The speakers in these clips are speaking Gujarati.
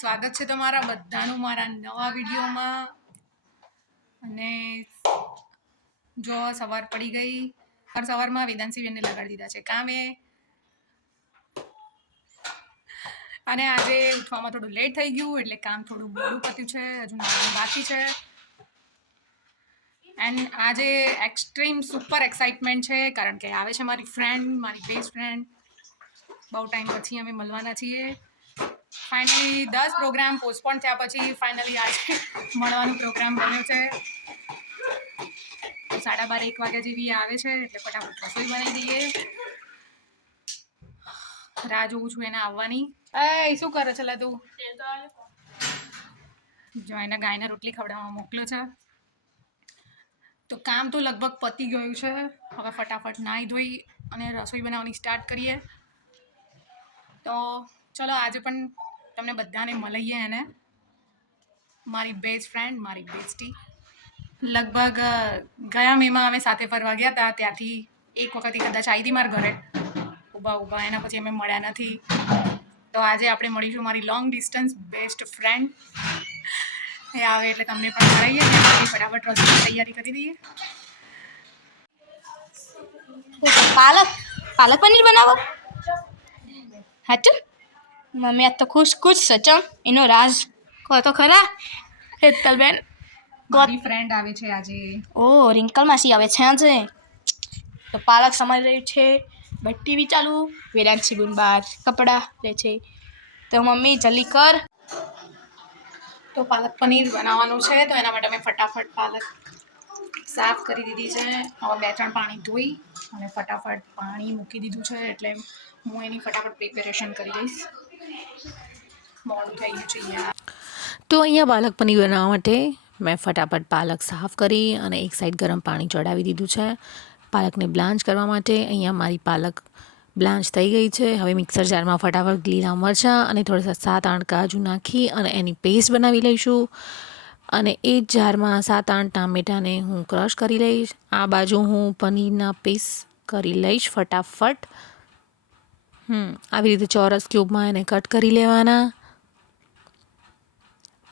સ્વાગત છે તમારા બધાનું મારા નવા વિડીયોમાં. અને જો સવાર પડી ગઈ પર સવારમાં વેદાંશી બેનને લગાડી દીધા છે. કામે? અને આજે ઉઠવામાં થોડું લેટ થઈ ગયું, એટલે કામ થોડું મોડું પત્યું છે, હજુ બાકી છે. એન્ડ આજે એક્સ્ટ્રીમ સુપર એક્સાઇટમેન્ટ છે, કારણ કે આવે છે મારી ફ્રેન્ડ મારી બેસ્ટ ફ્રેન્ડ બહુ ટાઈમ પછી અમે મળવાના છીએ. ફાઇનલી દસ પ્રોગ્રામ પોસ્ટપોન થયા પછી ફાઇનલી આજે મળવાનો પ્રોગ્રામ બન્યો છે. સાડા બાર, એક વાગ્યા જેવી આવે છે, એટલે ફટાફટ રસોઈ બનાવી દઈએ. રાહ જોઉં છું એને આવવાની. એ, શું કરે છે તું જો એને ગાયને રોટલી ખવડાવવા મોકલ્યો છે. તો કામ તો લગભગ પતી ગયું છે. હવે ફટાફટ નાહી ધોઈ અને રસોઈ બનાવવાની સ્ટાર્ટ કરીએ. તો ચલો આજે પણ તમને બધાને મળીએ એને મારી બેસ્ટ ફ્રેન્ડ મારી બેસ્ટી લગભગ ગયા મેમાં અમે સાથે ફરવા ગયા હતા ત્યાંથી એક વખત કદાચ આવી હતી મારા ઘરે. ઊભા ઊભા એના પછી અમે મળ્યા નથી. તો આજે આપણે મળીશું મારી લોંગ ડિસ્ટન્સ બેસ્ટ ફ્રેન્ડ એ આવે એટલે તમને પણ મળીએ ફટાફટ રસોઈની તૈયારી કરી દઈએ. પાલક પાલક પનીર બનાવો. સાચું મમ્મી આજ તો ખુશ ખુશ સચમ એનો રાજ કહો તો ખરા હેતલબેન મારી ફ્રેન્ડ આવે છે આજે ઓ રિંકલ માસી આવે છે આજે તો પાલક સમારી રહ્યું છે બટ ટીવી ચાલુ વેદાંશી બુન બાર કપડાં લે છે તો મમ્મી જલ્દી કર તો પાલક પનીર બનાવવાનું છે તો એના માટે મેં ફટાફટ પાલક સાફ કરી દીધી છે. હવે બે ત્રણ પાણી ધોઈ અને ફટાફટ પાણી મૂકી દીધું છે એટલે હું એની ફટાફટ પ્રિપેરેશન કરી દઈશ તો અહીંયા પાલક પનીર બનાવવા માટે મેં ફટાફટ પાલક સાફ કરી અને એક સાઈડ ગરમ પાણી ચડાવી દીધું છે. પાલકને બ્લાન્ચ કરવા માટે અહીંયા મારી પાલક બ્લાન્ચ થઈ ગઈ છે. હવે મિક્સર જારમાં ફટાફટ લીલા મરચાં અને થોડા સાત આઠ કાજુ નાખી અને એની પેસ્ટ બનાવી લઈશું. અને એ જ જારમાં સાત આઠ ટામેટાને હું ક્રશ કરી લઈશ. આ બાજુ હું પનીરના પીસ કરી લઈશ ફટાફટ. હમ, આવી રીતે ચોરસ ક્યુબમાં એને કટ કરી લેવાના.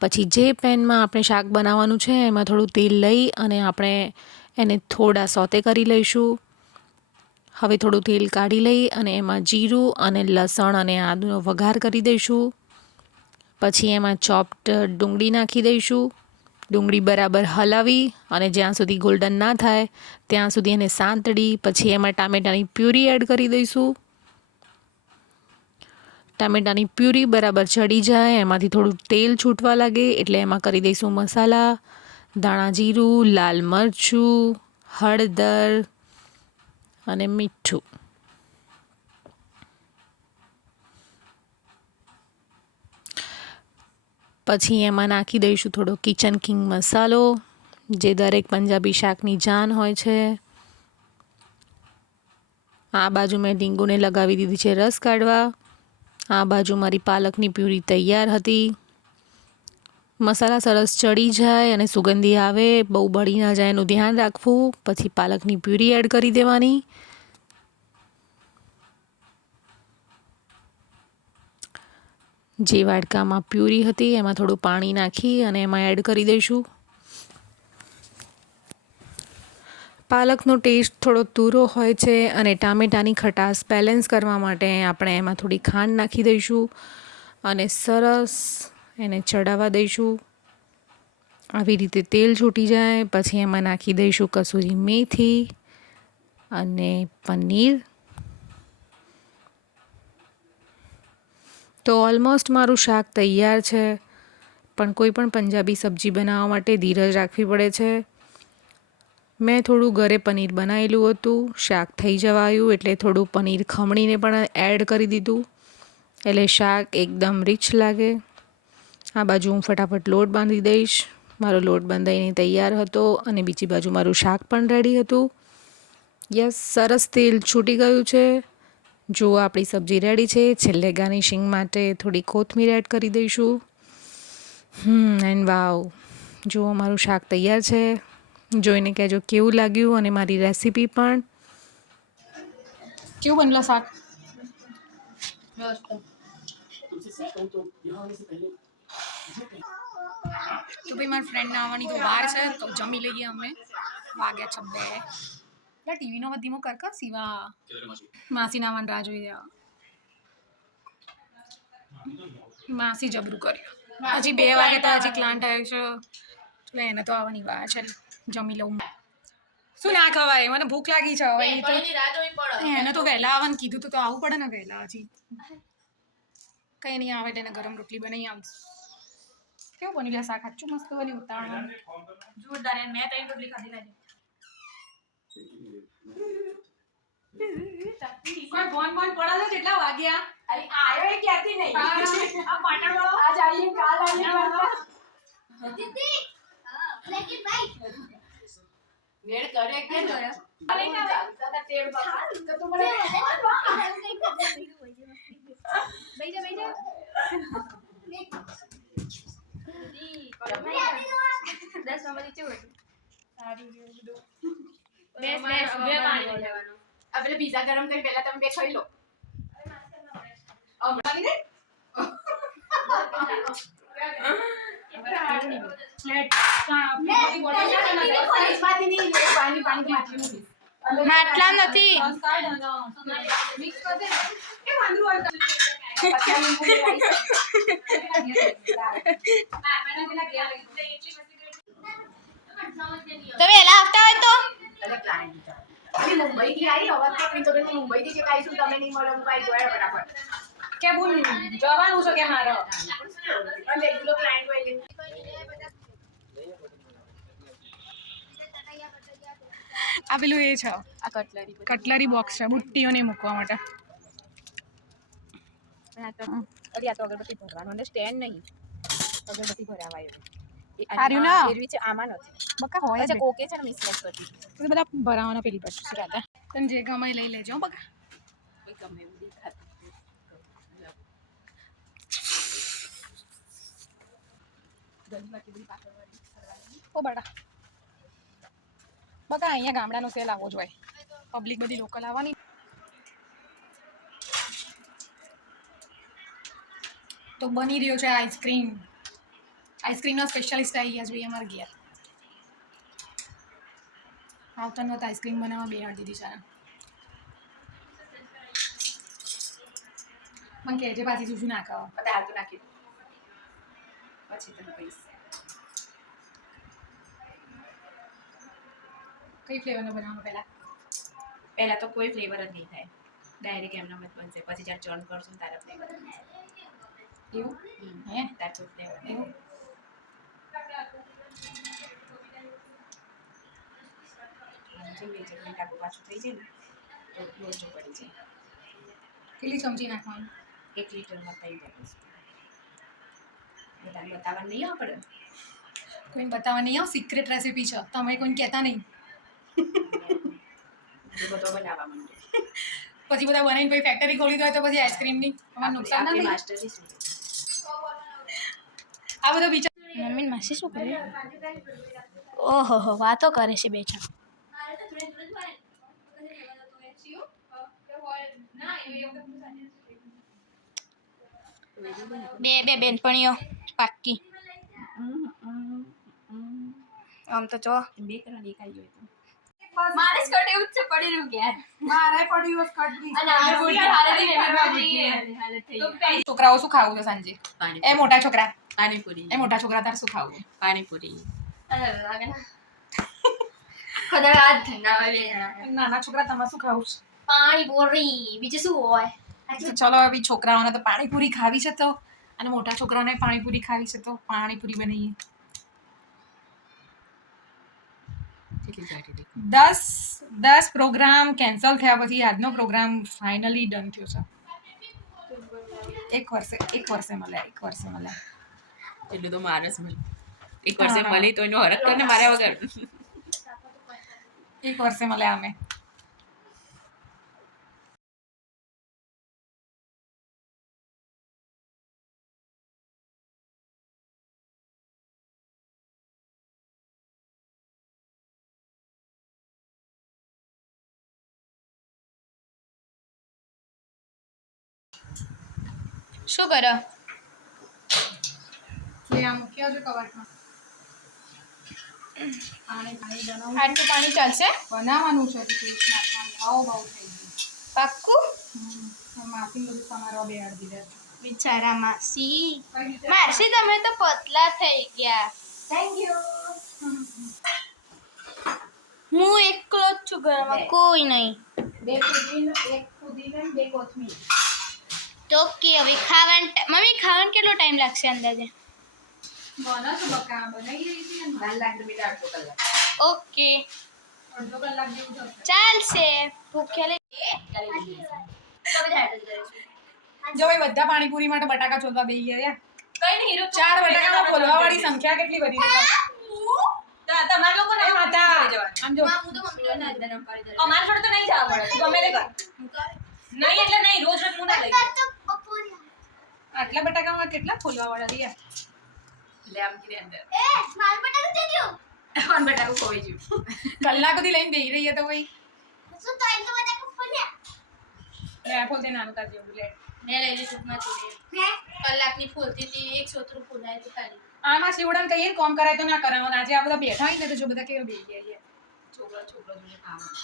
પછી જે પેનમાં આપણે શાક બનાવવાનું છે, એમાં થોડું તેલ લઈ અને આપણે એને થોડા સોતે કરી લઈશું. હવે થોડું તેલ કાઢી લઈ અને એમાં જીરું અને લસણ અને આદુનો વઘાર કરી દઈશું. પછી એમાં ચોપ્ડ ડુંગળી નાખી દઈશું. ડુંગળી બરાબર હલાવી અને જ્યાં સુધી ગોલ્ડન ના થાય, ત્યાં સુધી એને સાંતળી, પછી એમાં ટામેટાની પ્યુરી એડ કરી દઈશું. ટામેટાની પ્યુરી બરાબર ચડી જાય, એમાંથી થોડું તેલ છૂટવા લાગે, એટલે એમાં કરી દઈશું મસાલા, ધાણા જીરું, લાલ મરચું, હળદર અને મીઠું. પછી એમાં નાખી દઈશું થોડો કિચન કિંગ મસાલો, જે દરેક પંજાબી શાકની જાન હોય છે. આ બાજુ મેં ડીંગુને લગાવી દીધી છે રસ કાઢવા. આ બાજુ મારી પાલકની પ્યુરી તૈયાર હતી. મસાલા સરસ ચડી જાય અને સુગંધી આવે, બહુ બળી ના જાય એનું ધ્યાન રાખવું. પછી પાલકની પ્યુરી એડ કરી દેવાની. જે વાડકામાં પ્યુરી હતી, એમાં થોડું પાણી નાખી અને એમાં એડ કરી દઈશું. પાલકનો ટેસ્ટ થોડો તૂરો હોય છે અને ટામેટાની ખટાશ બેલેન્સ કરવા માટે આપણે એમાં થોડી ખાંડ નાખી દઈશું અને સરસ એને ચડાવવા દઈશું. આવી રીતે તેલ છૂટી જાય, પછી એમાં નાખી દઈશું કસૂરી મેથી અને પનીર. તો ઓલમોસ્ટ મારું શાક તૈયાર છે, પણ કોઈ પણ પંજાબી સબ્જી બનાવવા માટે ધીરજ રાખવી પડે છે. મેં થોડું ઘરે પનીર બનાવેલું હતું, શાક થઈ જવાયું એટલે થોડું પનીર ખમણીને પણ એડ કરી દીધું. એટલે શાક એકદમ રીચ લાગે. આ બાજુ હું ફટાફટ લોટ બાંધી દઈશ. મારો લોટ બંધાઈને તૈયાર હતો અને બીજી બાજુ મારું શાક પણ રેડી હતું. યસ સરસ તેલ છૂટી ગયું છે. જો આપણી સબ્જી રેડી છે, છેલ્લે ગાર્નિશિંગ માટે થોડી કોથમીર એડ કરી દઈશું. હમ એન્ડ વાવ જો મારું શાક તૈયાર છે જોઈને કહેજો કેવું લાગ્યું અને મારી રેસીપી પણ? કેવું બનેલા શાક? તો ભાઈ મારા ફ્રેન્ડને આવવાની તો વાર છે તો જમી લઈએ અમે. વાગ્યા છે બે. એટલે ટીવીનો બધી ધીમો કર કર સિવા. માસીના આવવાની રાહ જોઈ રહ્યા. માસી જબરું કર્યું. હજી બે વાગે તો હજી ક્લાન્ટ આવ્યો છે. એટલે એને તો આવવાની વાર છે. જમી લઉં. શું ના ખવાય? મને ભૂખ લાગી છે હવે. તો એને તો વહેલા આવવાનું કીધું તું તો આવવું પડે ને વહેલા હજી. કઈ નહીં આવે તેને ગરમ રોટલી બનાવી આવીશ કેવું બની ગયા શાક? સાચું મસ્ત બની ઉતાવળ. જોરદાર મેં ત્રણ રોટલી ખાધી લાગી. કોઈ ફોન ફોન પડે છે કેટલા વાગ્યા અરે આયો એ ક્યાંથી નહીં? આ પાટણ વાળો આજ આવીએ કાલ આવીએ મેળ કરે કે તેલ તો તું મને બેસ બેસ બે પાણી લેવાનું. આ પેલા પીઝા ગરમ કરી પહેલા તમે બે ખાઈ લો. માટલા નથી. તમે એલા આવતા હોય તો? મુંબઈ થી આવી હવે તો મુંબઈ થી કે આવીશું તમે નહીં મળો હું કાંઈ જોયા ફટાફટ કે બોલ જવાનું છે કે મારો? અને રેગ્યુલર ક્લાયન્ટ હોય આ પેલું એ છે. આ કટલરી કટલરી બોક્સ છે. બુટ્ટીઓને મૂકવા માટે. અરે આ તો અગરબત્તી ભરવાનો સ્ટેન્ડ નહીં. અગરબત્તી ભરાવાય. હાર્યું ના? એરવી છે આમાં નથી. બકા હોય અચ્છા કોકે છે ને મિસમેચ કરતી બધા ભરાવાના પેલી પછી રાતે જે ગમે લઈ લેજો બકા. ગમે એવું દેખાતું ગંજમાંથી બધી પાકડવાળી ઓ બડા બકા, અહીંયા ગામડાનો સેલ આવવો જોઈએ પબ્લિક બધી લોકલ આવવાની. તો બની રહ્યો છે આઈસ્ક્રીમ. આઈસ્ક્રીમનો સ્પેશિયાલિસ્ટ આવી ગયા જોઈએ અમારા ઘેર. આવતા નહોતા આઈસ્ક્રીમ બનાવવા બે દીધી સારા. મને કહેજે પાછી શું શું નાખાવા. બધા હાલ તો નાખી પછી તને કહીશ. કઈ ફ્લેવરનો બનાવવાનો પહેલાં? પહેલાં તો કોઈ ફ્લેવર જ નહીં થાય. ડાયરેક્ટ એમનો મત બનશે. પછી જ્યારે ચર્ન કરશું તારા ફ્લેવર એવું? હે? તાર કોઈ ફ્લેવર એવું? બે ચટણી ટાકું પાછું થઈ જાય ને તો લોચો પડી જાય. કેટલી ચમચી નાખવાની? એક લીટરમાં થઈ જાય બતાવવા નહીં આપણે કોઈને બતાવવા નહીં આવ સિક્રેટ રેસીપી છે. તમે કોઈને કહેતા નહીં. બધો બનાવવા માંડે પછી બધા બનાવીને કોઈ ફેક્ટરી ખોલી દો તો પછી આઈસ્ક્રીમની અમારે નુકસાન ના થાય? માસ્ટરી? આ બધો વિચાર મમ્મી માસી શું કરે? ઓહો હો વાતો કરે છે બેચા બે બે બેનપણીઓ પાક્કી. આમ તો જો. બે ત્રણ દેખાઈ તો. મારે સ્કર્ટ એવું જ છે પડી રહ્યું યાર મારે પડ્યું કટકી અને અમે બુઢી હાલત થઈ છોકરાઓ શું ખાવું છે સાંજે? એ મોટા છોકરા. પાણીપુરી. એ મોટા છોકરા તાર શું ખાવું? પાણીપુરી. ખદર આજ ઠંડા હોય બે જણા. નાના છોકરા તમારે શું ખાવું છે? પાણીપુરી. બીજું શું હોય? તો ચલો હવે છોકરાઓને તો પાણીપુરી ખાવી છે તો. અને મોટા છોકરાઓને પાણીપુરી ખાવી છે તો પાણીપુરી બનાવીએ કેટલી જાડી દેખાય દસ દસ પ્રોગ્રામ કેન્સલ થયા પછી આજનો પ્રોગ્રામ ફાઇનલી ડન થયો છે. એક વર્ષે એક વર્ષે મળ્યા એક વર્ષે મળ્યા. એટલું તો મારે જ એક વર્ષે મળી તો એનો હરક કરીને માર્યા વગર. એક વર્ષે મળ્યા અમે. શું કરો? આટલું પાણી ચાલશે? બનાવવાનું છે પાક્કું? બિચારા માસી માસી તમે તો પતલા થઈ ગયા. થેન્ક યુ હું એકલો જ છું ઘરમાં કોઈ નહીં. બે ફુદીનો એક ફુદીનો બે કોથમીર. તો કે હવે ખાવાનું ટા- મમ્મી ખાવાનું કેટલો ટાઈમ લાગશે અંદાજે બનો છો બકા બનાવી રહી છે ને બાર લાખ રૂપિયા અડધો કલાક ઓકે અડધો કલાક જેવું થશે ચાલશે ભૂખ્યા લે જો ભાઈ બધા પાણીપુરી માટે બટાકા છોડવા બેસી ગયા કઈ નહીં હીરો ચાર બટાકામાં ખોલવા વાળી સંખ્યા કેટલી બધી છે? તમારા લોકો એ માતા આમ જો. અમારા જોડે તો નહીં જવા પડે. ગમે તે કર. નહીં એટલે નહીં રોજ રોજ હું ના લઈ જાઉં. આટલા બટાકામાં કેટલા ખોલવા વાળા રહ્યા? લે આમ કીધે અંદર. કોણ બટાકું ખોવાઈ ગયું. કલાક સુધી લઈને બેસી રહી તો ભાઈ લે આ ફોલતે નાનું કાઢી દેવું લે. મેં લઈ લીધું ટૂંકમાં ચોરી કલાકની ફૂલતી હતી એક સોતરું ફૂલાય તો ખાલી. આમાં શિવડાને કહીએ ને કોમ કરાય તો ના કરાવવાનું આજે આ બધા બેઠા હોય ને તો જો બધા કેવા બેસી ગયા છે. છોકરો છોકરો જોડે ખાવાનું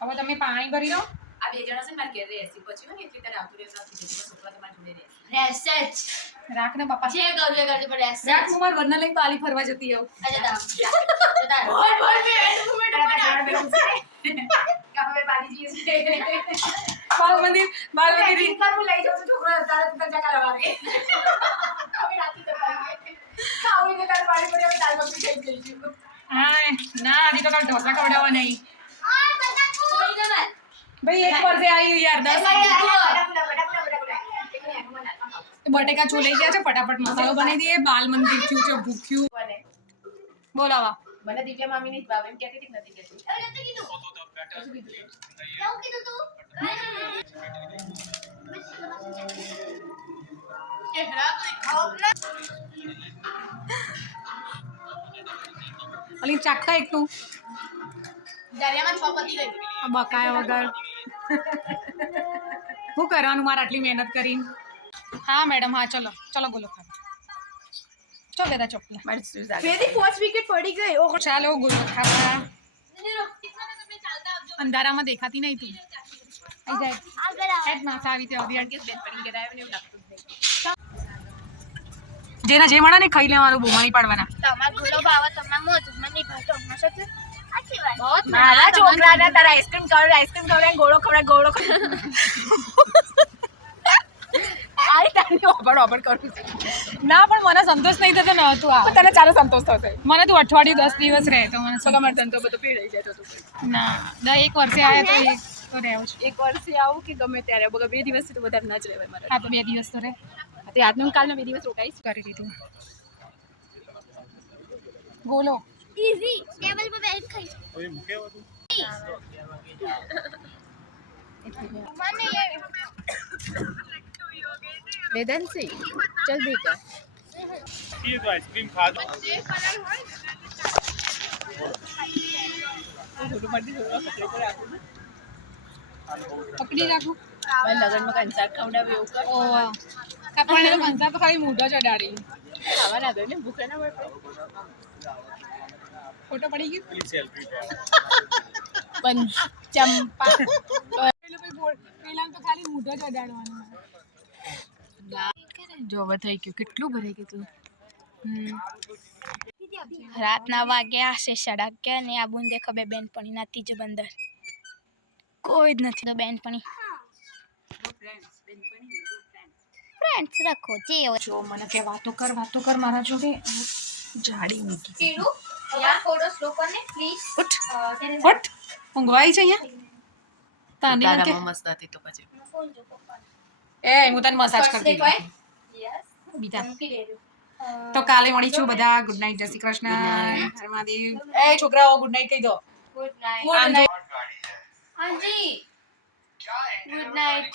હવે તમે પાણી ભરી દો આ બે જણા છે મારા ઘેર રહેશે પછી હોય ને એટલી તારે આવતું રહેવું નથી. છોકરા તમારા જોડે રહેશે રહેશે જ રાખ ને પપ્પા જે કર્યું એ કરજે પણ રહેશે રાખ હું મારા વરના લઈને પાલી ફરવા જતી આવું અચ્છા દામ બોલ બોલ બે મુમેન્ટ કાપે પાલી જઈએ છે બાલ મંદિર બાલ મંદિર હું લઈ જાઉં છું છોકરો તારા તું જકા કરવા દે હવે રાતે જતા ખાવું ને તાર પાણી પડે હવે દાળ બકરી ખાઈ જઈશું હા ના આજે તો કાલ ઢોસા ખવડાવવા નહીં બાદ ભાઈ એક વર્ષે આવી યાર દસ બટેકા ચોલાઈ ગયા છે ફટાફટ મસાલો બનાવી દઈએ બાલ મંદિર થયું છે ભૂખ્યું બોલાવા મને દિવ્યા મામી ની જ ભાવે એમ કહેતી હતી કે નથી કહેતી અલી ચાકતા એક તું દરિયામાં છ પતી ગઈ આ બકાયા વગર શું કરવાનું મારે આટલી મહેનત કરીને હા મેડમ હા ચલો ચલો બોલો ખાવા ચો દાદા ચોપલા મારી પાંચ વિકેટ પડી ગઈ. ઓહો. ચાલો ગોલો ખાવા. અંધારામાં દેખાતી નહીં તું. આઈ જાય. હેડ માથા આવી તે અભિયાન કે બેન પડી ગયા એવું લાગતું જેના જે મળે ને ખાઈ લેવાનું બુમાણી પાડવાના. તમાર ગુલો ભાવ તમાર મોજ મને ભાતો હમણાં બહુત મારા છોકરાને તારા આઈસ્ક્રીમ ખવડાવે આઈસ્ક્રીમ ખવડાવે ગોળો ખવડાવે ગોળો આઈ તારી ઓબડ ઓબડ કરું છું. ના પણ મને સંતોષ નહીં થતો ન હતું આ તને ચાલો સંતોષ થશે. મને તું અઠવાડિયું દસ દિવસ રહે તો મને સગા મારે ધંધો બધો પીડાઈ જાય તો તું. ના દ એક વર્ષે આવ્યા તો એક તો રહેવું છે એક વર્ષે આવું કે ગમે ત્યારે બગા બે દિવસથી તો વધારે ના જ રહેવાય મારે હા તો બે દિવસ તો રહે. તો આજનો કાલનો બે દિવસ રોકાઈશ. કરી દીધું. બોલો. ઈઝી ટેબલ પર બેઠ ખાઈ મને વેદાંશી ચલ ભેગા ये तो आइसक्रीम खा दो પકડી રાખું મારે લગ્નમાં કંસાર ખવડાવે એવું કર ઓ આપણને તો કંસા તો ખાલી મોઢા ચડાડી ખાવા ના દો ને ભૂખે ના મળે ફોટો પડી ગયો सेल्फी પણ ચંપા પેલું કોઈ બોલ પેલા તો ખાલી મોઢા ચડાડવાનું જો હવે થઈ ગયું કેટલું ભરાઈ ગયું તું રાતના વાગ્યા છે સાડા અગિયાર ને આ બુંદે ખબર બેનપણી ના ત્રીજ બંદર કોઈ જ નથી તો બેનપણી ફ્રેન્ડ્સ રાખો જે હોય જો મને કે વાતો કર વાતો કર મારા જોડે જાડી મૂકી ઉઠ ઉઠ ઊંઘવાઈ છે અહીંયા? તાને મસ્ત હતી તો પછી. એ હું તને મસાજ કરતી. બીજા. તો કાલે મળીશું બધા. ગુડ નાઇટ જય શ્રી કૃષ્ણ. હર મહાદેવ. એ છોકરાઓ ગુડ નાઇટ કહી દો. ગુડ નાઇટ હાજી. Good night